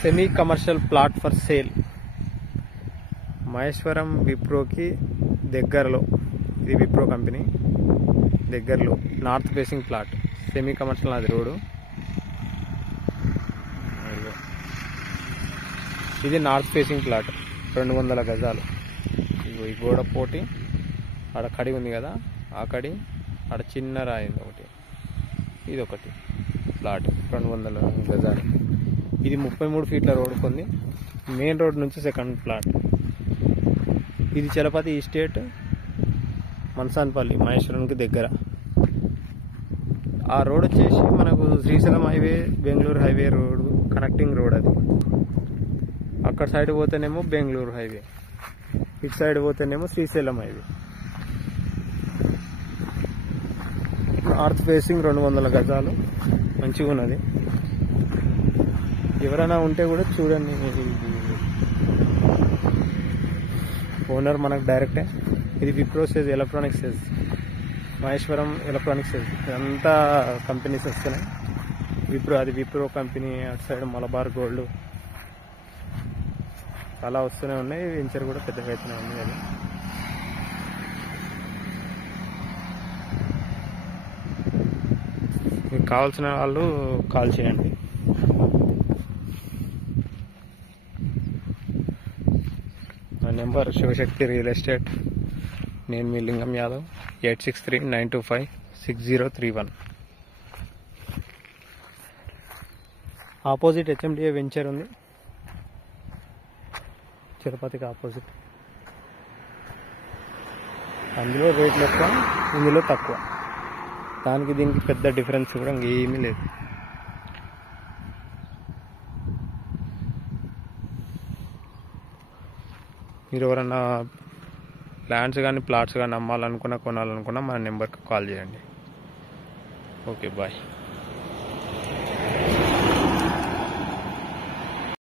Semi commercial plot for sale Maheshwaram విప్రోకి దగ్గరలో, ఇది విప్రో కంపెనీ దగ్గరలో north facing plot, semi commercial అది రోడ్డు. ఇది నార్త్ ఫేసింగ్ ప్లాట్ 200 గజాలు. ఈ గోడ పోటీ ఆడ కడి ఉంది కదా, ఆ కడి ఆడ చిన్న రాయింది ఒకటి, ఇది ఒకటి ప్లాట్ 200 గజాలు. ఇది 33 ఫీట్ల రోడ్డు కొంది, మెయిన్ రోడ్ నుంచి సెకండ్ ప్లాట్. ఇది చలపతి ఎస్టేట్, మన్సాన్పల్లి మహేశ్వరంకి దగ్గర. ఆ రోడ్ వచ్చేసి మనకు Srisailam highway Bengaluru highway road connecting road. అది అక్కడ సైడ్ పోతేనేమో బెంగళూరు హైవే, ఇటు సైడ్ పోతేనేమో శ్రీశైలం హైవే. నార్త్ ఫేసింగ్ 200 గజాలు, మంచిగా ఉన్నది. ఎవరైనా ఉంటే కూడా చూడండి. ఓనర్ మనకు డైరెక్టే. ఇది Wipro SEZ electronics SEZ, Maheshwaram electronics SEZ, ఇదంతా కంపెనీస్ వస్తున్నాయి. విప్రో, అది విప్రో కంపెనీ. అటు సైడ్ మలబార్ గోల్డ్, చాలా వస్తూనే ఉన్నాయి. వెంచర్ కూడా పెద్దగా అయితేనే ఉంది. అది మీకు కావాల్సిన వాళ్ళు కాల్ చేయండి. నా నెంబర్ శివశక్తి రియల్ ఎస్టేట్. నేను మీ లింగం యాదవ్. 8639256031. ఆపోజిట్ హెచ్ఎండిఏ వెంచర్ ఉంది, తిరుపతికి ఆపోజిట్. అందులో రేట్లు ఎక్కువ, ఇందులో తక్కువ. దానికి దీనికి పెద్ద డిఫరెన్స్ కూడా ఇంకేమీ లేదు. మీరు ఎవరన్నా ల్యాండ్స్ కానీ ప్లాట్స్ కానీ అమ్మాలనుకున్నా కొనాలనుకున్నా మన నెంబర్కి కాల్ చేయండి. Okay, bye.